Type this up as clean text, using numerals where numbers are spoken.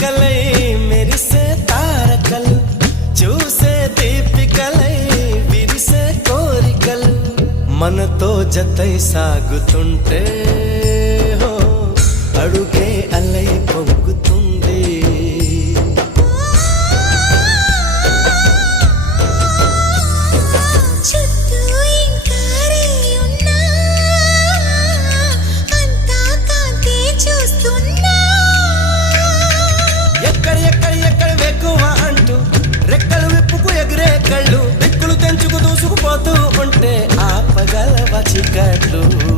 చిలుకలై మెరిసే తారకలు చూసే దీపికలై విరిసే కోరికలు మనతో జతై సాగుతుంటే హో అడుగే అలై పొంగుతుంటే